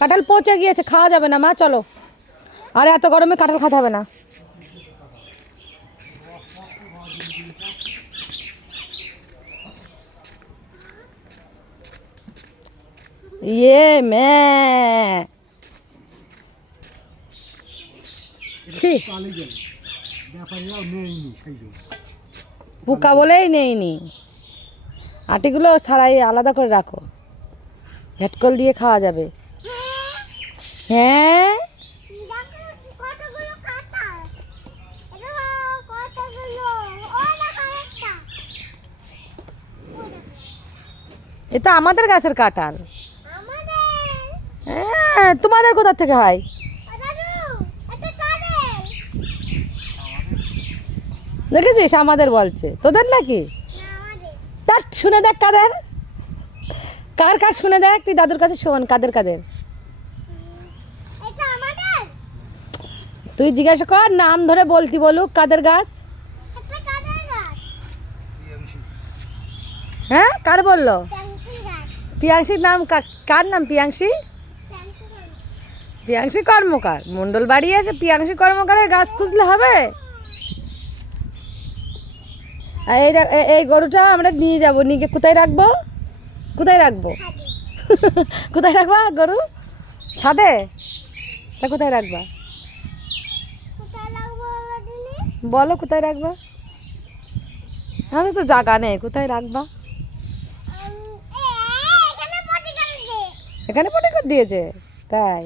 কাঁঠাল পচে গিয়েছে, খাওয়া যাবে না মা, চলো। আর এত গরমে কাঁঠাল খাতে হবে না। ইয়ে মে পোকা বলেই নেইনি। আটিগুলো ছাড়াই আলাদা করে রাখো, ভেটকল দিয়ে খাওয়া যাবে। হ্যাঁ এটা আমাদের গাছের কাঁঠাল। হ্যাঁ তোমাদের কোথা থেকে হয়? দেখেছিস আমাদের বলছে, তোদের নাকি? তার শুনে দেখ কাদের, কার কার শুনে দেখ, তুই দাদুর কাছে শোন কাদের কাদের। তুই জিজ্ঞাসা কর, নাম ধরে বলতি বলুক কাদের গাছ। হ্যাঁ কার বললো? পিয়াংশির নাম, কার নাম পিয়াংশি? পিয়াংশি কর্মকার। মন্ডল বাড়ি এসে পিয়াংশি কর্মকারের গাছ তুললে হবে? এই গরুটা আমরা নিয়ে যাব, নিয়ে কোথায় রাখবো? কোথায় রাখবো? কোথায় রাখবা গরু? ছাদে? তা কোথায় রাখবা বলো, কোথায় রাখবা? আমাদের তো জায়গা নেই, কোথায় রাখবা? এখানে পটি করে দিয়েছে তাই।